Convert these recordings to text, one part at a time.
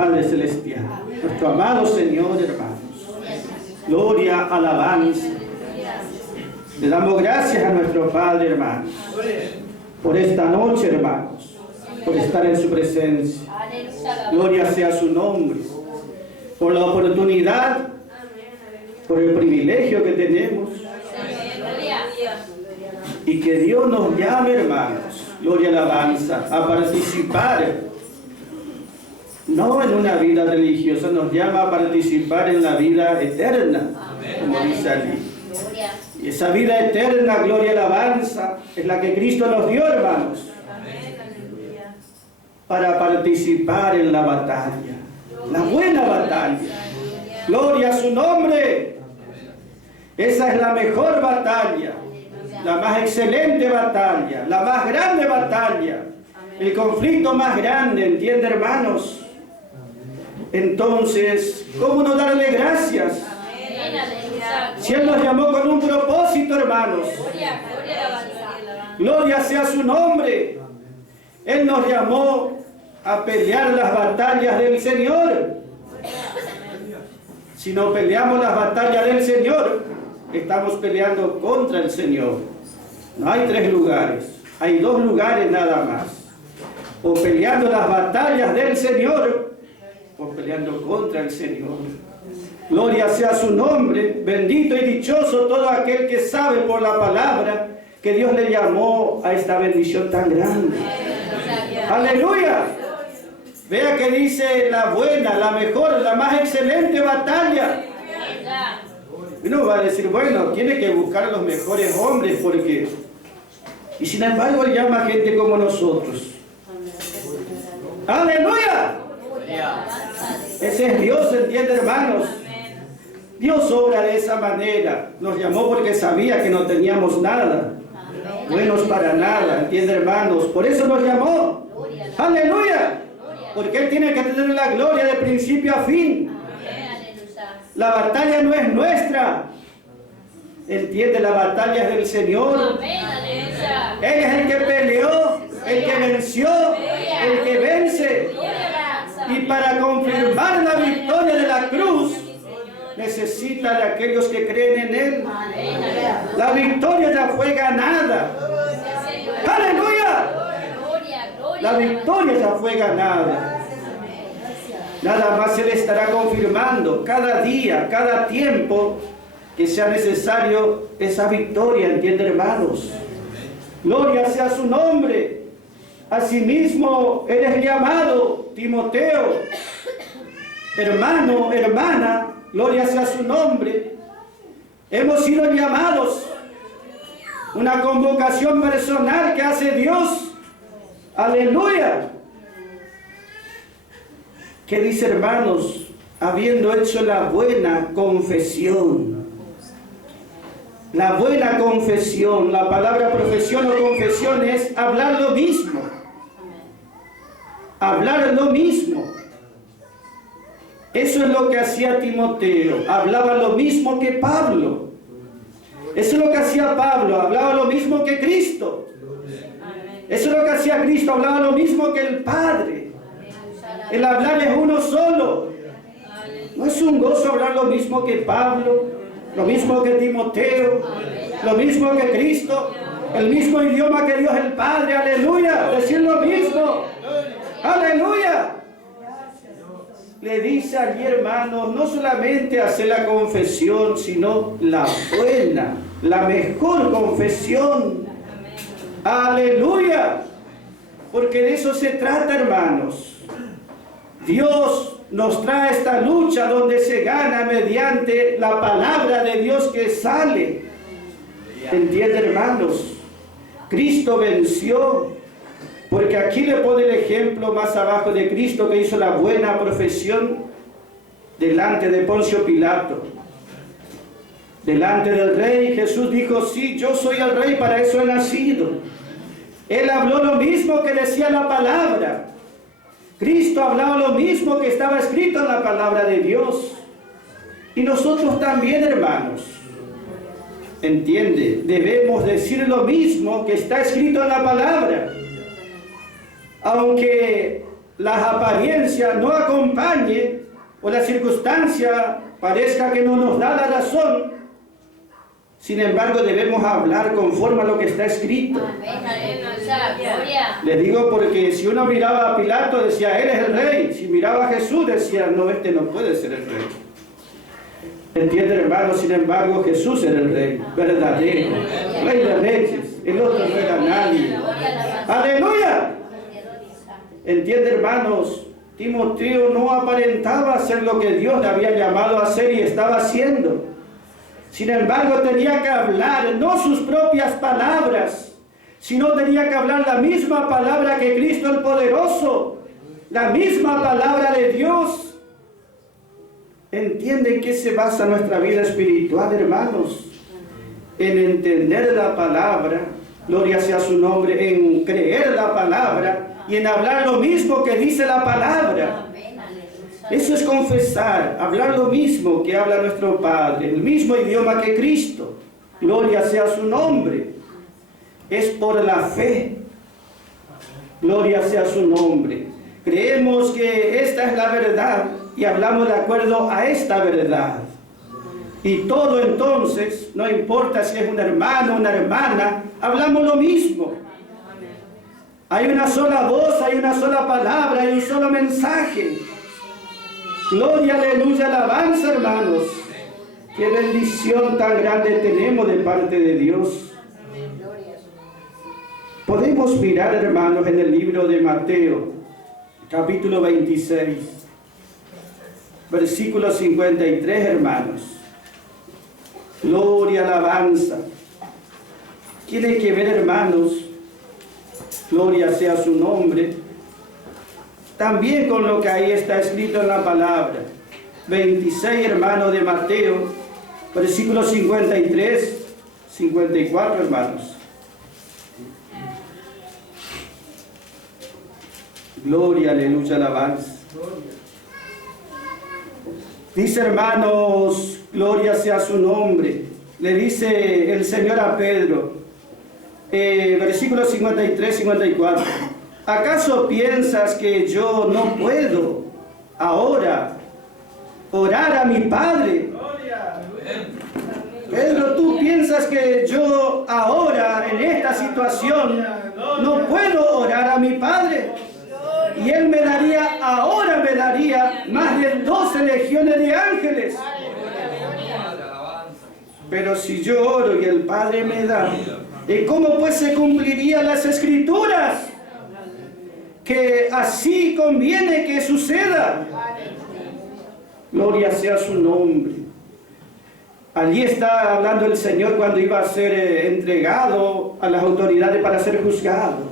Padre Celestial, nuestro amado Señor, hermanos. Gloria, alabanza. Le damos gracias a nuestro Padre, hermanos, por esta noche, hermanos, por estar en su presencia. Gloria sea su nombre, por la oportunidad, por el privilegio que tenemos. Y que Dios nos llame, hermanos, gloria y alabanza, a participar, no en una vida religiosa, nos llama a participar en la vida eterna, como dice allí. Y esa vida eterna, gloria y alabanza, es la que Cristo nos dio, hermanos, para participar en la batalla, la buena batalla. Gloria a su nombre. Esa es la mejor batalla, la más excelente batalla, la más grande batalla, el conflicto más grande, ¿entiende, hermanos? Entonces, ¿cómo no darle gracias? Si Él nos llamó con un propósito, hermanos. Gloria sea su nombre. Él nos llamó a pelear las batallas del Señor. Si no peleamos las batallas del Señor, estamos peleando contra el Señor. No hay 3 lugares, hay 2 lugares nada más. O peleando las batallas del Señor, o peleando contra el Señor. Gloria sea su nombre. Bendito y dichoso todo aquel que sabe por la palabra que Dios le llamó a esta bendición tan grande. Aleluya. Vea que dice la buena, la mejor, la más excelente batalla. Uno va a decir, bueno, tiene que buscar a los mejores hombres porque... Y sin embargo Él llama a gente como nosotros. ¡Aleluya! Ese es Dios, ¿entiende, hermanos? Dios obra de esa manera. Nos llamó porque sabía que no teníamos nada. Buenos para nada, ¿entiende, hermanos? Por eso nos llamó. ¡Aleluya! Porque Él tiene que tener la gloria de principio a fin. La batalla no es nuestra. ¿Entiende? La batalla es del Señor. Él es el que peleó, el que venció, el que vence. Y para confirmar la victoria de la cruz, necesita de aquellos que creen en Él. La victoria ya fue ganada. ¡Aleluya! La victoria ya fue ganada. Nada más Él estará confirmando cada día, cada tiempo que sea necesario esa victoria, ¿entiende, hermanos? Gloria sea su nombre. Asimismo, eres llamado, Timoteo, hermano, hermana, gloria sea su nombre. Hemos sido llamados, una convocación personal que hace Dios. Aleluya. ¿Qué dice, hermanos? Habiendo hecho la buena confesión. La buena confesión, la palabra profesión o confesión es hablar lo mismo. Hablar lo mismo. Eso es lo que hacía Timoteo. Hablaba lo mismo que Pablo. Eso es lo que hacía Pablo. Hablaba lo mismo que Cristo. Eso es lo que hacía Cristo. Hablaba lo mismo que el Padre. El hablar es uno solo. No es un gozo hablar lo mismo que Pablo, lo mismo que Timoteo, lo mismo que Cristo, el mismo idioma que Dios el Padre. Aleluya. Decir lo mismo. Aleluya. Le dice allí, hermanos, no solamente hacer la confesión, sino la buena, la mejor confesión. Aleluya. Porque de eso se trata, hermanos. Dios nos trae esta lucha donde se gana mediante la palabra de Dios que sale. ¿Entiende, hermanos? Cristo venció. Porque aquí le pone el ejemplo más abajo de Cristo que hizo la buena profesión delante de Poncio Pilato. Delante del rey, Jesús dijo, sí, yo soy el rey, para eso he nacido. Él habló lo mismo que decía la palabra. Cristo hablaba lo mismo que estaba escrito en la palabra de Dios. Y nosotros también, hermanos, ¿entiende? Debemos decir lo mismo que está escrito en la palabra. Aunque las apariencias no acompañe o la circunstancia parezca que no nos da la razón, sin embargo debemos hablar conforme a lo que está escrito. Les digo porque si uno miraba a Pilato decía, él es el rey. Si miraba a Jesús decía, no, este no puede ser el rey. ¿Entienden, hermanos? Sin embargo, Jesús era el rey verdadero, rey de reyes. El otro no era nadie. ¡Aleluya! ¿Entienden, hermanos? Timoteo no aparentaba hacer lo que Dios le había llamado a hacer y estaba haciendo. Sin embargo, tenía que hablar no sus propias palabras, sino tenía que hablar la misma palabra que Cristo el poderoso, la misma palabra de Dios. ¿Entienden en qué se basa nuestra vida espiritual, hermanos? En entender la palabra, gloria sea su nombre, en creer la palabra y en hablar lo mismo que dice la palabra. Eso es confesar, hablar lo mismo que habla nuestro Padre, el mismo idioma que Cristo. Gloria sea su nombre. Es por la fe. Gloria sea su nombre. Creemos que esta es la verdad y hablamos de acuerdo a esta verdad. Y todo entonces, no importa si es un hermano o una hermana, hablamos lo mismo. Hay una sola voz, hay una sola palabra, hay un solo mensaje. Gloria, aleluya, alabanza, hermanos. Qué bendición tan grande tenemos de parte de Dios. Podemos mirar, hermanos, en el libro de Mateo, capítulo 26, versículo 53, hermanos. Gloria, alabanza. Tiene que ver, hermanos, gloria sea su nombre, también con lo que ahí está escrito en la palabra. 26, hermanos, de Mateo, versículos 53, 54, hermanos. Gloria, aleluya, alabanza. Dice, hermanos, gloria sea su nombre. Le dice el Señor a Pedro, versículos 53, 54. ¿Acaso piensas que yo no puedo ahora orar a mi Padre? Pedro, ¿tú piensas que yo ahora, en esta situación, no puedo orar a mi Padre? Y Él me daría, ahora me daría más de 12 legiones de ángeles. Pero si yo oro y el Padre me da, ¿cómo pues se cumplirían las Escrituras? Que así conviene que suceda. Gloria sea su nombre. Allí está hablando el Señor cuando iba a ser entregado a las autoridades para ser juzgado.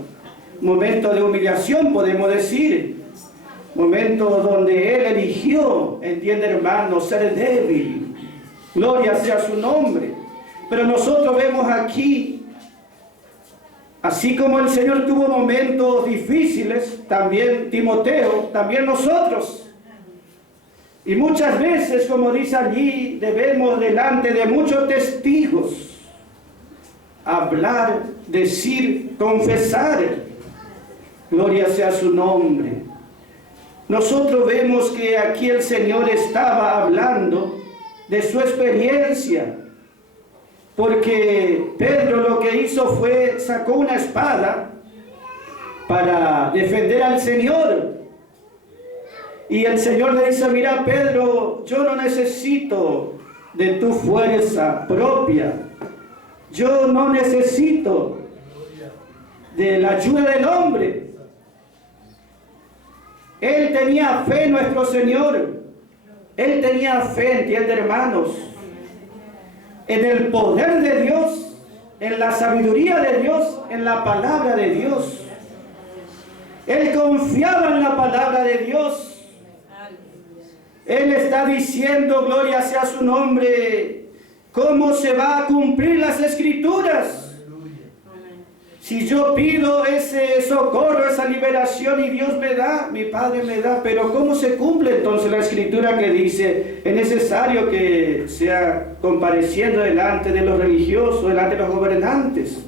Momento de humillación, podemos decir. Momento donde Él eligió, entiende, hermano, ser débil. Gloria sea su nombre. Pero nosotros vemos aquí, así como el Señor tuvo momentos difíciles, también Timoteo, también nosotros. Y muchas veces, como dice allí, debemos delante de muchos testigos hablar, decir, confesar. Gloria sea su nombre. Nosotros vemos que aquí el Señor estaba hablando de su experiencia, porque Pedro lo que hizo fue, sacó una espada para defender al Señor. Y el Señor le dice, mira Pedro, yo no necesito de tu fuerza propia. Yo no necesito de la ayuda del hombre. Él tenía fe en nuestro Señor. Él tenía fe, entiende, hermanos, en el poder de Dios, en la sabiduría de Dios, en la palabra de Dios. Él confiaba en la palabra de Dios. Él está diciendo, gloria sea su nombre, cómo se va a cumplir las Escrituras. Si yo pido ese socorro, esa liberación y Dios me da, mi Padre me da, pero ¿cómo se cumple entonces la Escritura que dice? Es necesario que sea compareciendo delante de los religiosos, delante de los gobernantes.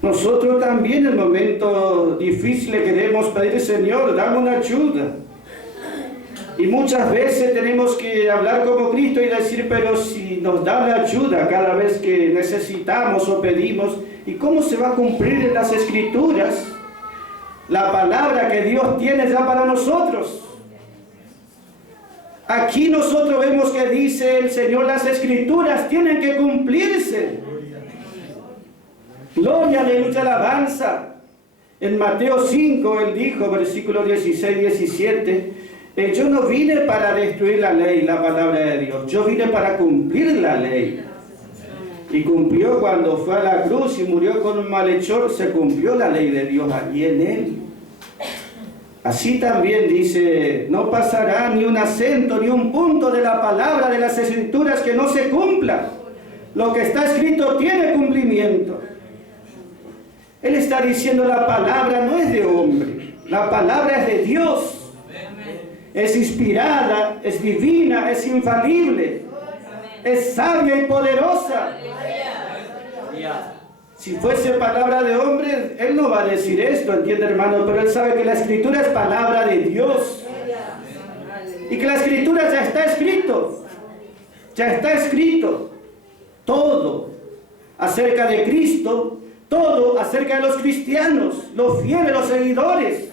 Nosotros también en momentos difíciles queremos pedir, Señor, dame una ayuda. Y muchas veces tenemos que hablar como Cristo y decir, pero si nos da la ayuda cada vez que necesitamos o pedimos, ¿y cómo se va a cumplir en las Escrituras la palabra que Dios tiene ya para nosotros? Aquí nosotros vemos que dice el Señor, las Escrituras tienen que cumplirse. Gloria, aleluya, alabanza. En Mateo 5, Él dijo, versículos 16, 17, yo no vine para destruir la ley, la palabra de Dios. Yo vine para cumplir la ley. Y cumplió cuando fue a la cruz y murió con un malhechor, se cumplió la ley de Dios allí en Él. Así también dice, no pasará ni un acento ni un punto de la palabra de las Escrituras que no se cumpla. Lo que está escrito tiene cumplimiento. Él está diciendo, la palabra no es de hombre, la palabra es de Dios. Es inspirada, es divina, es infalible, es sabia y poderosa. Si fuese palabra de hombre, Él no va a decir esto, entiende, hermano, pero Él sabe que la Escritura es palabra de Dios. Y que la Escritura ya está escrito. Ya está escrito todo acerca de Cristo, todo acerca de los cristianos, los fieles, los seguidores.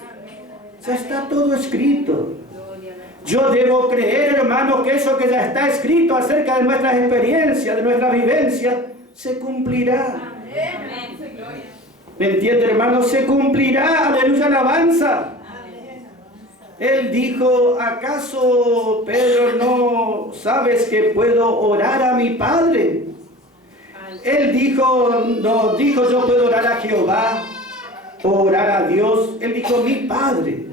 Ya está todo escrito. Yo debo creer, hermano, que eso que ya está escrito acerca de nuestras experiencias, de nuestra vivencia, se cumplirá. ¿Me entiende, hermano? Se cumplirá. Aleluya, alabanza. Él dijo, ¿acaso, Pedro, no sabes que puedo orar a mi Padre? Él dijo, no dijo yo puedo orar a Jehová, o orar a Dios. Él dijo, mi Padre.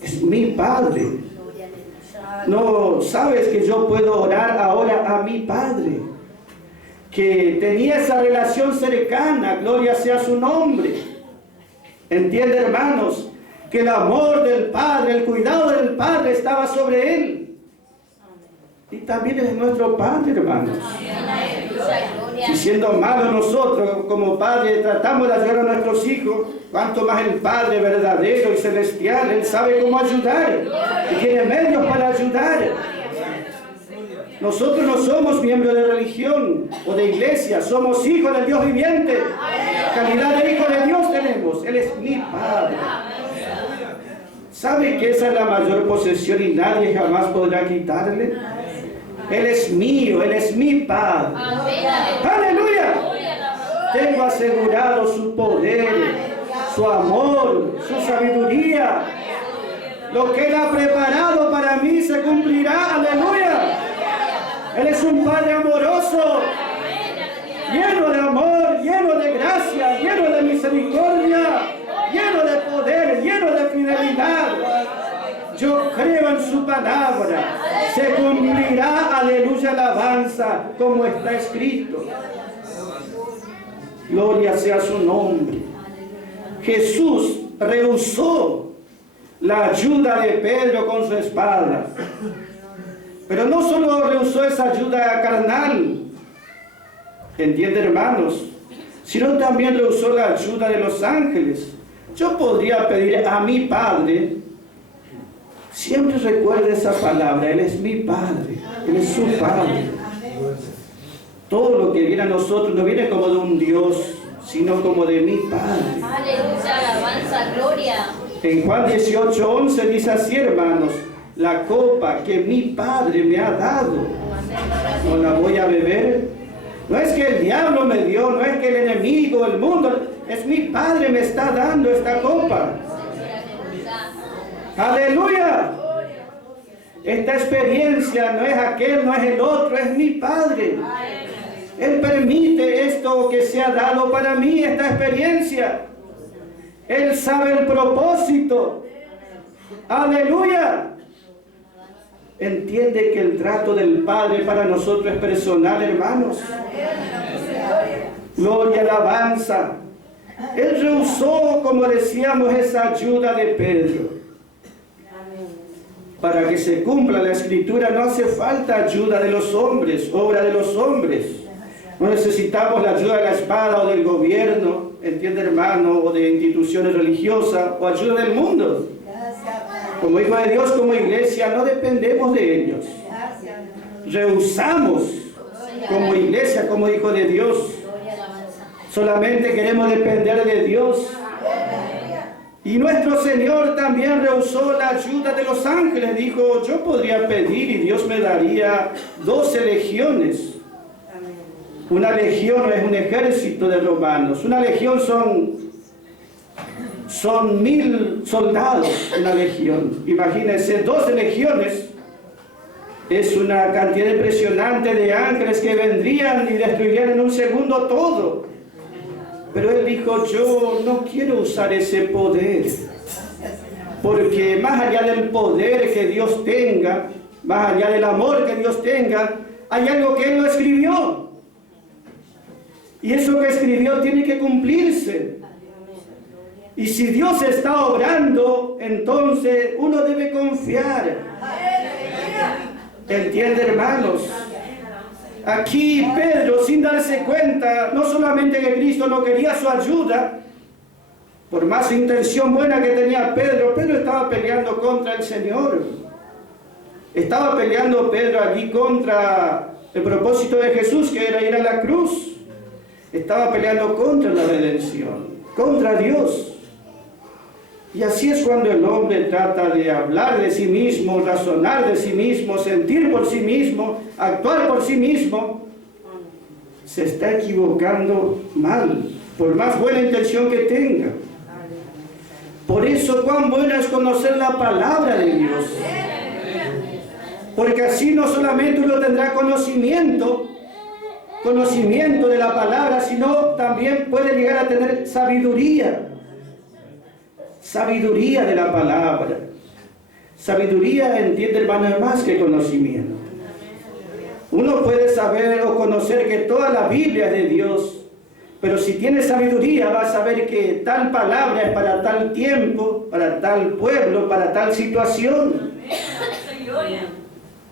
Es mi Padre. No, sabes que yo puedo orar ahora a mi Padre, que tenía esa relación cercana, gloria sea su nombre. Entiende, hermanos, que el amor del Padre, el cuidado del Padre estaba sobre él. Y también es nuestro Padre, hermanos. Si siendo malos nosotros como padres tratamos de ayudar a nuestros hijos, cuanto más el Padre verdadero y celestial, Él sabe cómo ayudar y tiene medios para ayudar. Nosotros no somos miembros de religión o de iglesia, somos hijos del Dios viviente. Calidad de hijo de Dios tenemos. Él es mi Padre. ¿Sabe que esa es la mayor posesión y nadie jamás podrá quitarle? Él es mío, Él es mi Padre. ¡Aleluya! Tengo asegurado su poder, su amor, su sabiduría. Lo que Él ha preparado para mí se cumplirá. ¡Aleluya! Él es un Padre amoroso, lleno de amor, lleno de gracia, lleno de misericordia, lleno de poder, lleno de fidelidad. Yo creo en su palabra. Se cumplirá, aleluya, alabanza, como está escrito. Gloria sea su nombre. Jesús rehusó la ayuda de Pedro con su espada. Pero no solo rehusó esa ayuda carnal, ¿entiende, hermanos? Sino también rehusó la ayuda de los ángeles. Yo podría pedir a mi Padre. Siempre recuerde esa palabra, Él es mi Padre, Él es su Padre. Todo lo que viene a nosotros no viene como de un Dios, sino como de mi Padre. Aleluya, alabanza, gloria. En Juan 18:11 dice así, hermanos, la copa que mi Padre me ha dado, ¿no la voy a beber? No es que el diablo me dio, no es que el enemigo, el mundo, es mi Padre me está dando esta copa. ¡Aleluya! Esta experiencia no es aquel, no es el otro, es mi Padre. Él permite esto que se ha dado para mí, esta experiencia. Él sabe el propósito. ¡Aleluya! Entiende que el trato del Padre para nosotros es personal, hermanos. Gloria, alabanza. Él rehusó, como decíamos, esa ayuda de Pedro. Para que se cumpla la Escritura no hace falta ayuda de los hombres, obra de los hombres. No necesitamos la ayuda de la espada o del gobierno entiende hermano, o de instituciones religiosas, o ayuda del mundo. Como hijo de Dios, como iglesia, no dependemos de ellos. Rehusamos como iglesia, como hijo de Dios. Solamente queremos depender de Dios. Y nuestro Señor también rehusó la ayuda de los ángeles. Dijo, yo podría pedir y Dios me daría 12 legiones. Una legión es un ejército de romanos. Una legión son 1000 soldados, una legión. Imagínense, 12 legiones. Es una cantidad impresionante de ángeles que vendrían y destruirían en un segundo todo. Pero él dijo, yo no quiero usar ese poder. Porque más allá del poder que Dios tenga, más allá del amor que Dios tenga, hay algo que él no escribió. Y eso que escribió tiene que cumplirse. Y si Dios está obrando, entonces uno debe confiar. ¿Entiende, hermanos? Aquí Pedro, sin darse cuenta, no solamente que Cristo no quería su ayuda, por más intención buena que tenía Pedro estaba peleando contra el Señor. Estaba peleando Pedro allí contra el propósito de Jesús, que era ir a la cruz. Estaba peleando contra la redención, contra Dios. Y así es cuando el hombre trata de hablar de sí mismo, razonar de sí mismo, sentir por sí mismo, actuar por sí mismo. Se está equivocando mal, por más buena intención que tenga. Por eso, cuán bueno es conocer la palabra de Dios. Porque así no solamente uno tendrá conocimiento de la palabra, sino también puede llegar a tener sabiduría. Sabiduría de la palabra. Sabiduría, entiende hermano, es más que conocimiento. Uno puede saber o conocer que toda la Biblia es de Dios, pero si tiene sabiduría va a saber que tal palabra es para tal tiempo, para tal pueblo, para tal situación.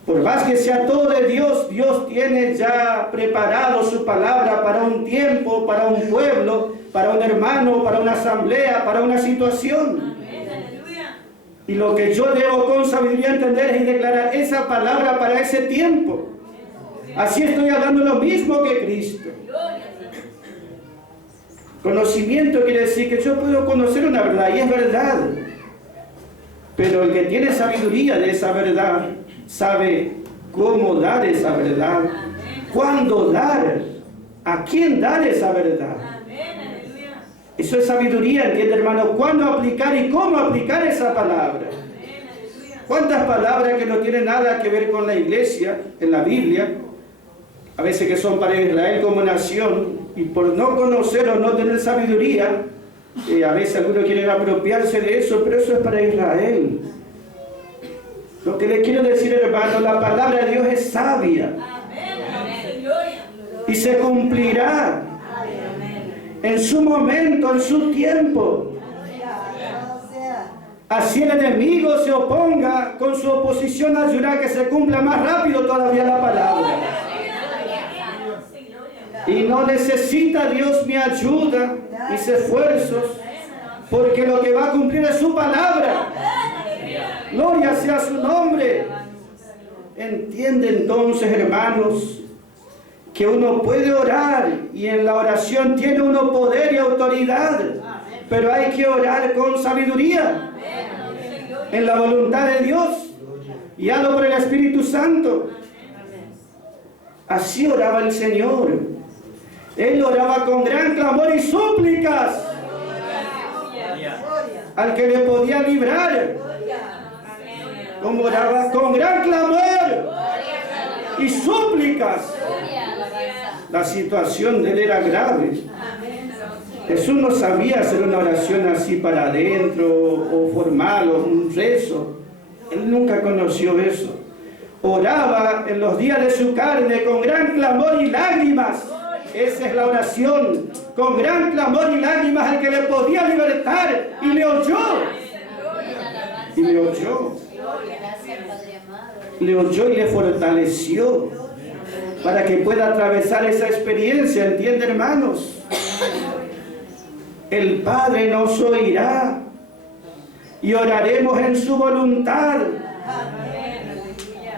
Por más que sea todo de Dios, Dios tiene ya preparado su palabra para un tiempo, para un pueblo, para un hermano, para una asamblea, para una situación. Y lo que yo debo con sabiduría entender es declarar esa palabra para ese tiempo. Así estoy hablando lo mismo que Cristo. Conocimiento quiere decir que yo puedo conocer una verdad, y es verdad. Pero el que tiene sabiduría de esa verdad, sabe cómo dar esa verdad, cuándo dar, a quién dar esa verdad. Eso es sabiduría, ¿entiende, hermano? Cuándo aplicar y cómo aplicar esa palabra. ¿Cuántas palabras que no tienen nada que ver con la iglesia en la Biblia? A veces que son para Israel como nación, y por no conocer o no tener sabiduría, a veces algunos quieren apropiarse de eso, pero eso es para Israel. Lo que le quiero decir, hermano, la palabra de Dios es sabia. Y se cumplirá en su momento, en su tiempo. Así el enemigo se oponga, con su oposición ayudará que se cumpla más rápido todavía la palabra. Y no necesita Dios mi ayuda, mis esfuerzos, porque lo que va a cumplir es su palabra. Gloria sea su nombre. Entiende entonces, hermanos, que uno puede orar y en la oración tiene uno poder y autoridad, pero hay que orar con sabiduría, en la voluntad de Dios, guiado por el Espíritu Santo. Así oraba el Señor. Él oraba con gran clamor y súplicas al que le podía librar. Como oraba con gran clamor y súplicas. La situación de él era grave. Jesús no sabía hacer una oración así para adentro o formal o un rezo. Él nunca conoció eso. Oraba en los días de su carne con gran clamor y lágrimas. Esa es la oración, con gran clamor y lágrimas al que le podía libertar, y le oyó. Y le oyó. Le oyó y le fortaleció para que pueda atravesar esa experiencia, ¿entiende, hermanos? el Padre nos oirá y oraremos en su voluntad.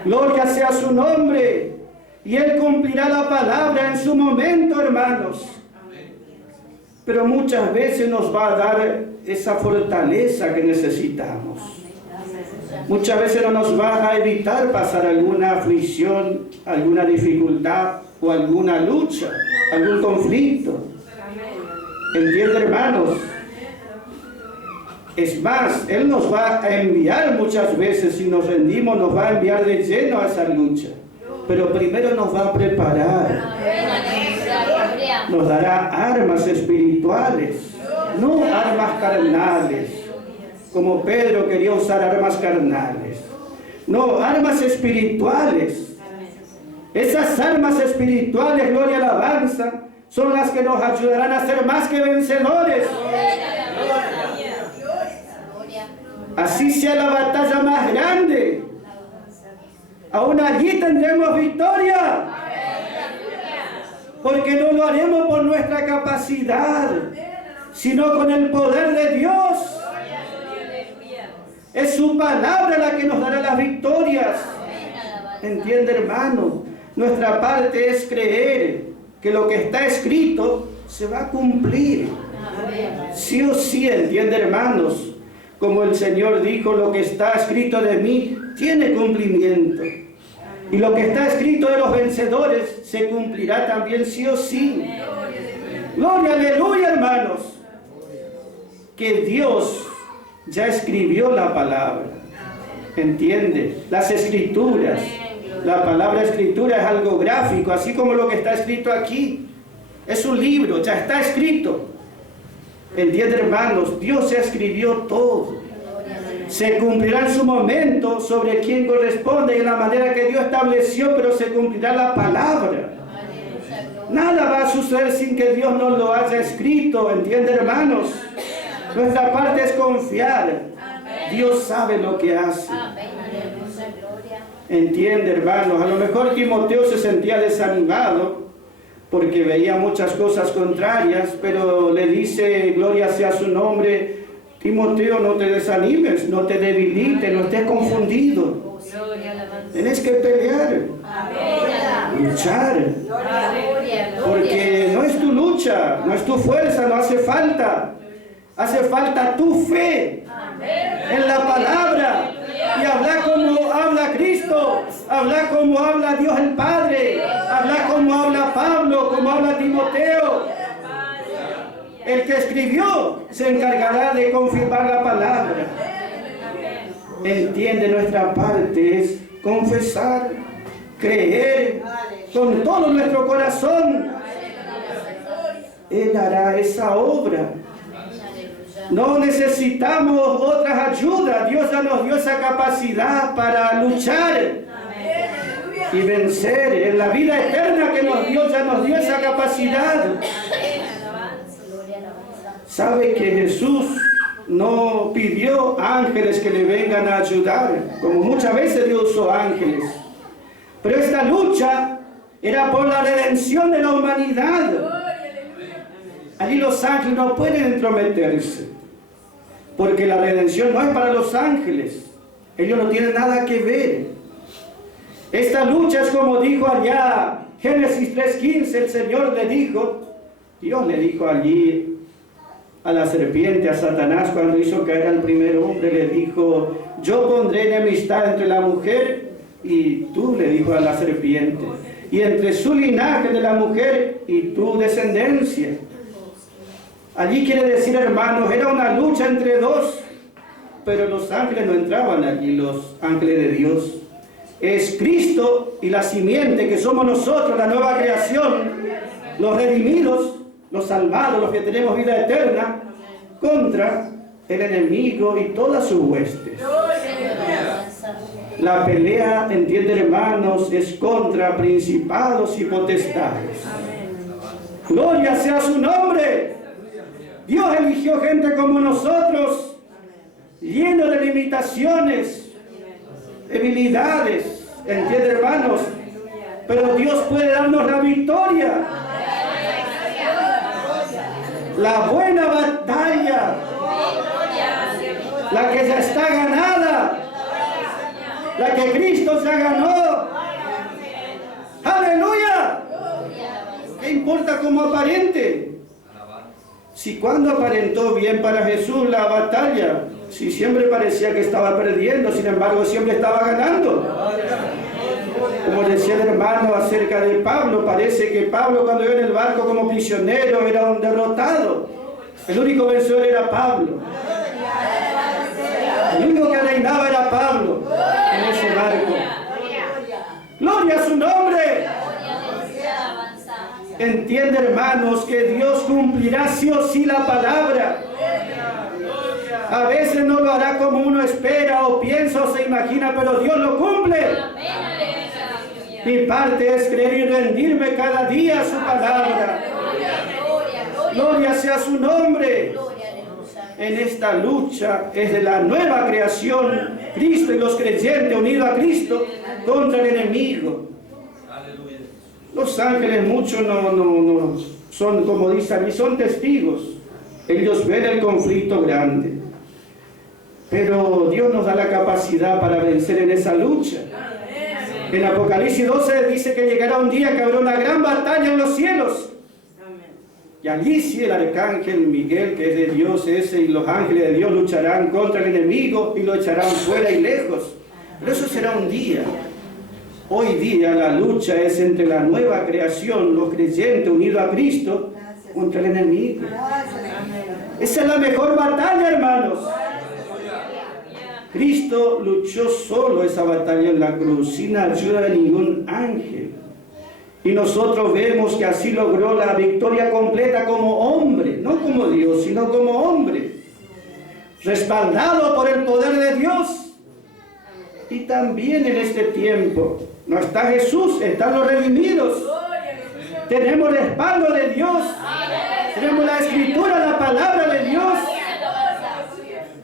Gloria sea su nombre. Y Él cumplirá la palabra en su momento, hermanos. Pero muchas veces nos va a dar esa fortaleza que necesitamos. Muchas veces no nos va a evitar pasar alguna aflicción, alguna dificultad o alguna lucha, algún conflicto. ¿Entiende, hermanos? Es más, Él nos va a enviar muchas veces, si nos rendimos, nos va a enviar de lleno a esa lucha. Pero primero nos va a preparar. Nos dará armas espirituales, no armas carnales, como Pedro quería usar armas carnales. No, armas espirituales. Esas armas espirituales, gloria y alabanza, son las que nos ayudarán a ser más que vencedores. Así sea la batalla más grande, aún allí tendremos victoria, porque no lo haremos por nuestra capacidad, sino con el poder de Dios. Es su palabra la que nos dará las victorias. ¿Entiende, hermano? Nuestra parte es creer que lo que está escrito se va a cumplir. Sí o sí, ¿entiende, hermanos? Como el Señor dijo, lo que está escrito de mí tiene cumplimiento. Y lo que está escrito de los vencedores se cumplirá también sí o sí. Gloria, aleluya, hermanos. Que Dios ya escribió la palabra. ¿Entiende? Las escrituras. La palabra escritura es algo gráfico, así como lo que está escrito aquí. Es un libro, ya está escrito. ¿Entiende, hermanos? Dios ya escribió todo. Se cumplirá en su momento sobre quien corresponde y en la manera que Dios estableció, pero se cumplirá la palabra. Nada va a suceder sin que Dios nos lo haya escrito. ¿Entiende, hermanos? Nuestra parte es confiar. Dios sabe lo que hace. ¿Entiende, hermanos? A lo mejor Timoteo se sentía desanimado porque veía muchas cosas contrarias, pero le dice, gloria sea su nombre, Timoteo, no te desanimes, no te debilites, no estés confundido. Tienes que pelear, luchar, porque no es tu lucha, no es tu fuerza, no hace falta. Hace falta tu fe en la palabra y hablar como habla Cristo, hablar como habla Dios el Padre, hablar como habla Pablo, como habla Timoteo. El que escribió se encargará de confirmar la palabra. Entiende, nuestra parte es confesar, creer con todo nuestro corazón. Él hará esa obra. No necesitamos otras ayudas. Dios ya nos dio esa capacidad para luchar y vencer. En la vida eterna que nos dio, ya nos dio esa capacidad. ¿Sabe que Jesús no pidió ángeles que le vengan a ayudar? Como muchas veces Dios usó ángeles. Pero esta lucha era por la redención de la humanidad. Allí los ángeles no pueden entrometerse, porque la redención no es para los ángeles. Ellos no tienen nada que ver. Esta lucha es como dijo allá Génesis 3:15, el Señor le dijo, Dios le dijo allí a la serpiente, a Satanás, cuando hizo caer al primer hombre, le dijo, yo pondré enemistad entre la mujer y tú, le dijo a la serpiente, y entre su linaje de la mujer y tu descendencia. Allí quiere decir, hermanos, era una lucha entre dos, pero los ángeles no entraban allí, los ángeles de Dios. Es Cristo y la simiente, que somos nosotros, la nueva creación, los redimidos, los salvados, los que tenemos vida eterna, contra el enemigo y todas sus huestes. La pelea, entiende, hermanos, es contra principados y potestades. Gloria sea su nombre. Dios eligió gente como nosotros, lleno de limitaciones, debilidades, entiende, hermanos, pero Dios puede darnos la victoria. La buena batalla la que ya está ganada, la que Cristo ya ganó. ¡Aleluya! ¿Qué importa cómo aparente? Si cuando aparentó bien para Jesús la batalla, si siempre parecía que estaba perdiendo, sin embargo siempre estaba ganando. Como decía el hermano acerca de Pablo, parece que Pablo cuando iba en el barco como prisionero era un derrotado. El único vencedor era Pablo. El único que reinaba era Pablo en ese barco. ¡Gloria a su nombre! Entiende, hermanos, que Dios cumplirá sí o sí la palabra. A veces no lo hará como uno espera o piensa o se imagina, pero Dios lo cumple. Mi parte es creer y rendirme cada día a su palabra. Gloria sea su nombre. En esta lucha es de la nueva creación, Cristo y los creyentes unidos a Cristo contra el enemigo. Los ángeles muchos no son, como dice aquí, son testigos. Ellos ven el conflicto grande. Pero Dios nos da la capacidad para vencer en esa lucha. En Apocalipsis 12 dice que llegará un día que habrá una gran batalla en los cielos. Y allí sí el arcángel Miguel, que es de Dios ese, y los ángeles de Dios lucharán contra el enemigo y lo echarán fuera y lejos. Pero eso será un día. Hoy día la lucha es entre la nueva creación, los creyentes unidos a Cristo, contra el enemigo. Esa es la mejor batalla, hermanos. Cristo luchó solo esa batalla en la cruz, sin ayuda de ningún ángel. Y nosotros vemos que así logró la victoria completa como hombre, no como Dios, sino como hombre, respaldado por el poder de Dios. Y también en este tiempo no está Jesús, están los redimidos. Tenemos el respaldo de Dios, tenemos la escritura, la palabra de Dios,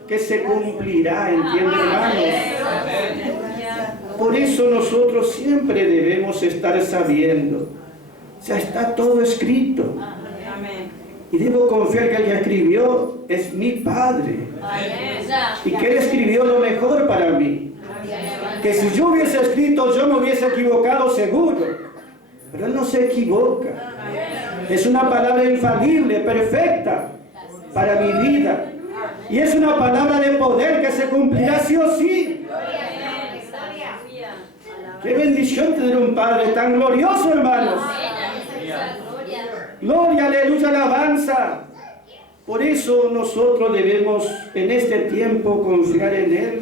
que se cumplirá, ¿entienden, hermanos? Por eso nosotros siempre debemos estar sabiendo, ya está todo escrito. Y debo confiar que el que escribió es mi Padre. Y que Él escribió lo mejor para mí. Que si yo hubiese escrito, yo me hubiese equivocado seguro. Pero Él no se equivoca. Es una palabra infalible, perfecta para mi vida. Y es una palabra de poder que se cumplirá sí o sí. Qué bendición tener un Padre tan glorioso, hermanos. Gloria, aleluya, alabanza. Por eso nosotros debemos en este tiempo confiar en Él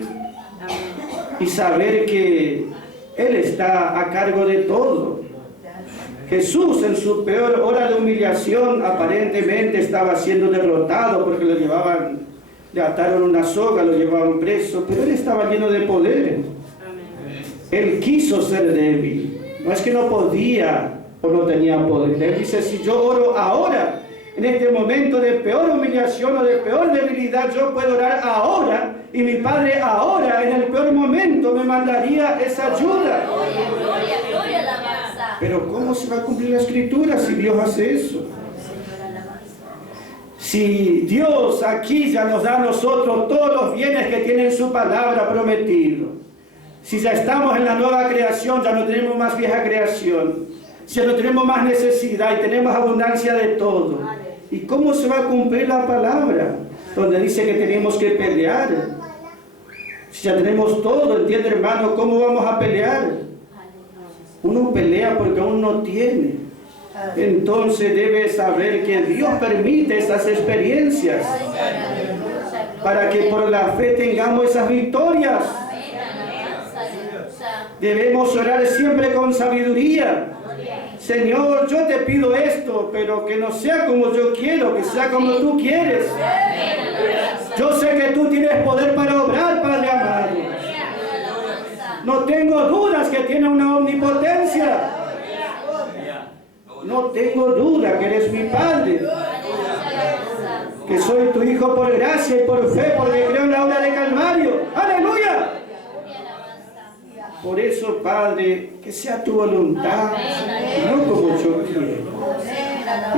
y saber que Él está a cargo de todo. Jesús en su peor hora de humillación aparentemente estaba siendo derrotado porque lo llevaban, le ataron una soga, lo llevaban preso, pero Él estaba lleno de poder. Él quiso ser débil, no es que no podía o no tenía poder. Él dice, si yo oro ahora, en este momento de peor humillación o de peor debilidad, yo puedo orar ahora, y mi Padre ahora, en el peor momento, me mandaría esa ayuda. Pero ¿cómo se va a cumplir la Escritura si Dios hace eso? Si Dios aquí ya nos da a nosotros todos los bienes que tiene en su palabra prometido, si ya estamos en la nueva creación, ya no tenemos más vieja creación, si ya no tenemos más necesidad y tenemos abundancia de todo, ¿y cómo se va a cumplir la palabra? Donde dice que tenemos que pelear. Si ya tenemos todo, ¿entiende, hermano? ¿Cómo vamos a pelear? Uno pelea porque aún no tiene. Entonces debe saber que Dios permite esas experiencias para que por la fe tengamos esas victorias. Debemos orar siempre con sabiduría. Señor, yo te pido esto, pero que no sea como yo quiero, que sea como tú quieres. Yo sé que tú tienes poder para obrar, Padre amado. No tengo dudas que tienes una omnipotencia. No tengo duda que eres mi Padre. Que soy tu Hijo por gracia y por fe, porque creo en la obra de Calvario. ¡Aleluya! Por eso, Padre, que sea tu voluntad, no como yo quiero.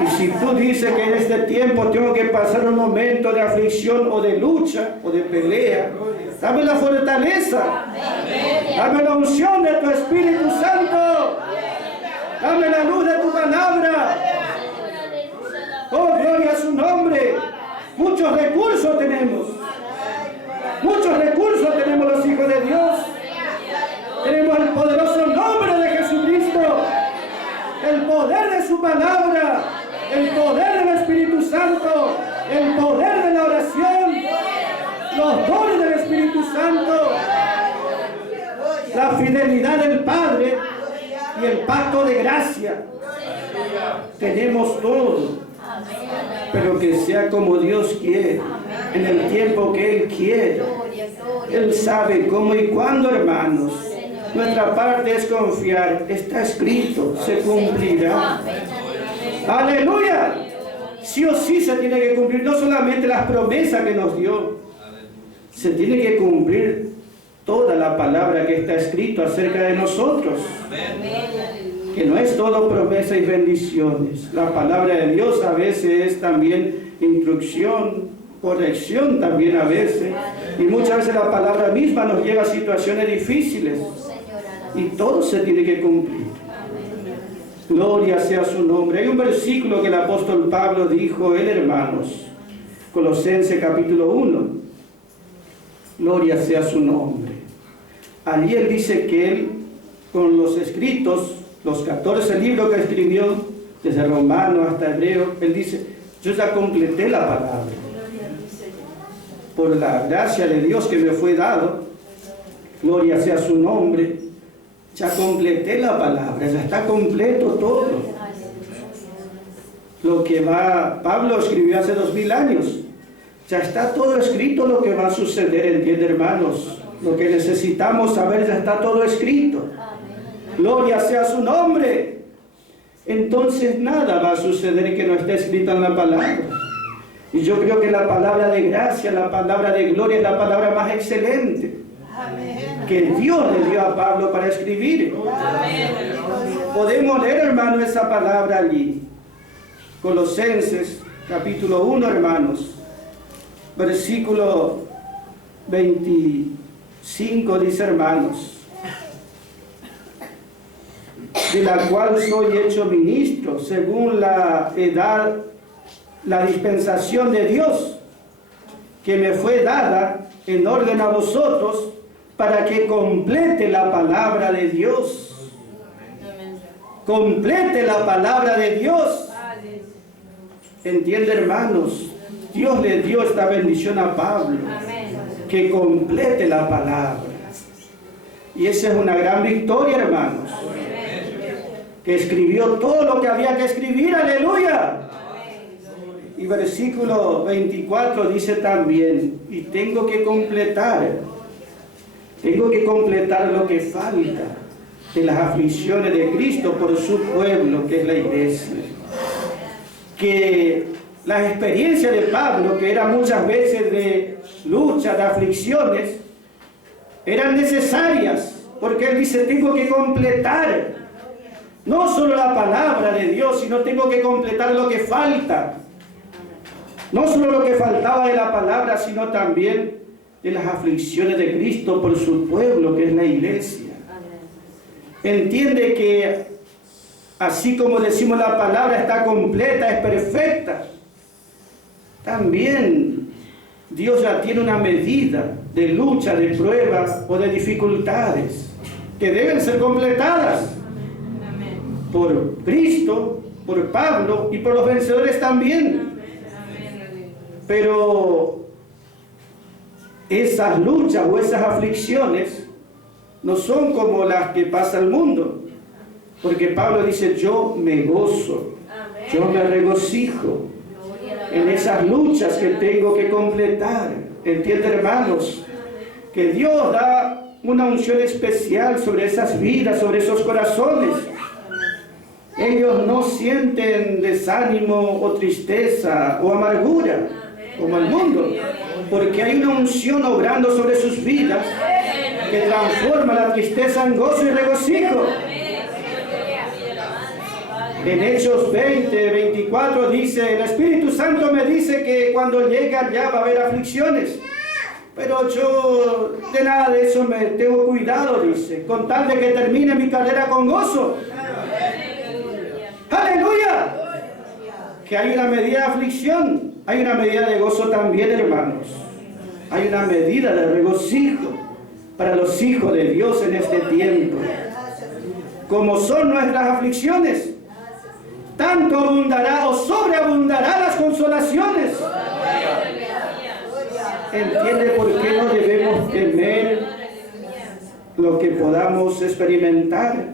Y si tú dices que en este tiempo tengo que pasar un momento de aflicción o de lucha o de pelea, dame la fortaleza, dame la unción de tu Espíritu Santo, dame la luz de tu palabra. Oh, gloria a su nombre. Muchos recursos tenemos. Muchos recursos tenemos los hijos de Dios. Tenemos el poderoso nombre de Jesucristo, el poder de su palabra, el poder del Espíritu Santo, el poder de la oración, los dones del Espíritu Santo, la fidelidad del Padre y el pacto de gracia. Tenemos todo, pero que sea como Dios quiere, en el tiempo que Él quiere. Él sabe cómo y cuándo, hermanos. Nuestra parte es confiar. Está escrito, se cumplirá. ¡Aleluya! Sí o sí se tiene que cumplir, no solamente las promesas que nos dio. Se tiene que cumplir toda la palabra que está escrito acerca de nosotros. Que no es todo promesa y bendiciones. La palabra de Dios a veces es también instrucción, corrección también a veces. Y muchas veces la palabra misma nos lleva a situaciones difíciles. Y todo se tiene que cumplir. Gloria sea su nombre. Hay un versículo que el apóstol Pablo dijo, hermanos, Colosenses capítulo 1. Gloria sea su nombre. Allí él dice que él, con los escritos, los 14 libros que escribió, desde Romano hasta Hebreo, él dice, yo ya completé la palabra. Por la gracia de Dios que me fue dado, gloria sea su nombre, ya completé la palabra, ya está completo todo. Lo que Pablo escribió hace 2000 años, ya está todo escrito lo que va a suceder, ¿entiende, hermanos? Lo que necesitamos saber ya está todo escrito. Gloria sea su nombre. Entonces nada va a suceder que no esté escrito en la palabra. Y yo creo que la palabra de gracia, la palabra de gloria es la palabra más excelente que Dios le dio a Pablo para escribir. Podemos leer, hermano, esa palabra allí. Colosenses capítulo 1, hermanos. Versículo 25 dice, hermanos, de la cual soy hecho ministro según la edad, la dispensación de Dios que me fue dada en orden a vosotros para que complete la palabra de Dios. Complete la palabra de Dios. ¿Entiende, hermanos? Dios le dio esta bendición a Pablo, que complete la palabra. Y esa es una gran victoria, hermanos. Que escribió todo lo que había que escribir, aleluya. Y versículo 24 dice también, y tengo que completar lo que falta de las aflicciones de Cristo por su pueblo, que es la iglesia. Que las experiencias de Pablo, que eran muchas veces de lucha, de aflicciones, eran necesarias, porque él dice, tengo que completar no solo la palabra de Dios, sino tengo que completar lo que falta. No solo lo que faltaba de la palabra, sino también de las aflicciones de Cristo por su pueblo, que es la iglesia. Entiende que así como decimos la palabra está completa, es perfecta, también Dios ya tiene una medida de lucha, de prueba o de dificultades que deben ser completadas por Cristo, por Pablo y por los vencedores también. Pero esas luchas o esas aflicciones no son como las que pasa el mundo, porque Pablo dice, yo me gozo, yo me regocijo en esas luchas que tengo que completar. ¿Entiende, hermanos? Que Dios da una unción especial sobre esas vidas, sobre esos corazones. Ellos no sienten desánimo o tristeza o amargura como el mundo, porque hay una unción obrando sobre sus vidas que transforma la tristeza en gozo y regocijo. En Hechos 20, 24 dice, el Espíritu Santo me dice que cuando llegue allá va a haber aflicciones. Pero yo de nada de eso me tengo cuidado, dice, con tal de que termine mi carrera con gozo. ¡Aleluya! Que hay una medida de aflicción, hay una medida de gozo también, hermanos. Hay una medida de regocijo para los hijos de Dios en este tiempo. Como son nuestras aflicciones, tanto abundará o sobreabundará las consolaciones. ¿Entiende por qué no debemos temer lo que podamos experimentar?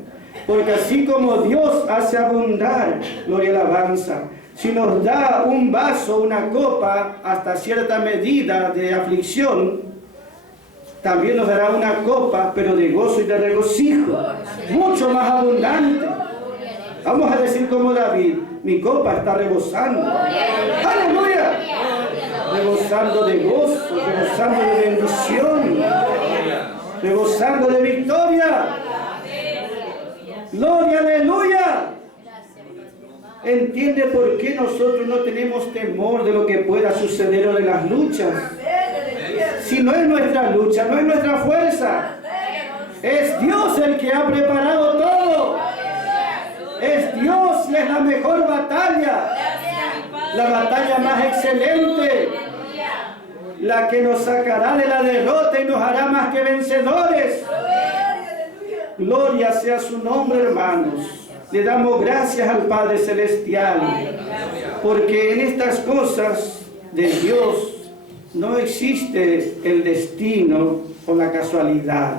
Porque así como Dios hace abundar, gloria y alabanza, si nos da un vaso, una copa, hasta cierta medida de aflicción, también nos dará una copa, pero de gozo y de regocijo, mucho más abundante. Vamos a decir como David, mi copa está rebosando. ¡Aleluya! Rebosando de gozo, rebosando de bendición, rebosando de victoria. ¡Gloria, aleluya! ¿Entiende por qué nosotros no tenemos temor de lo que pueda suceder o de las luchas? Si no es nuestra lucha, no es nuestra fuerza. Es Dios el que ha preparado todo. Es Dios y es la mejor batalla. La batalla más excelente. La que nos sacará de la derrota y nos hará más que vencedores. Gloria sea su nombre, hermanos. Le damos gracias al Padre Celestial, porque en estas cosas de Dios no existe el destino o la casualidad.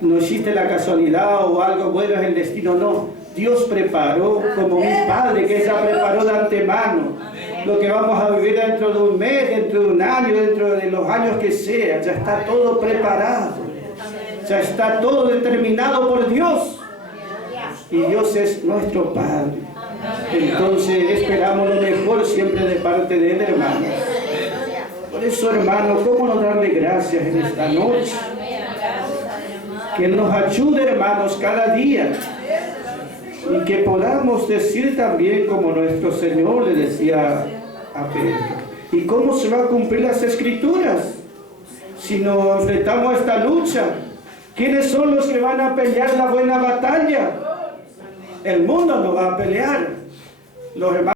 No existe la casualidad o algo bueno es el destino, no. Dios preparó como un Padre que ya preparó de antemano lo que vamos a vivir dentro de un mes, dentro de un año, dentro de los años que sea. Ya está todo preparado. Ya está todo determinado por Dios. Y Dios es nuestro Padre. Entonces esperamos lo mejor siempre de parte de Él, hermanos. Por eso, hermanos, ¿cómo no darle gracias en esta noche? Que Él nos ayude, hermanos, cada día. Y que podamos decir también como nuestro Señor le decía a Pedro. ¿Y cómo se va a cumplir las Escrituras? Si nos enfrentamos a esta lucha, ¿quiénes son los que van a pelear la buena batalla? El mundo no va a pelear. Los hermanos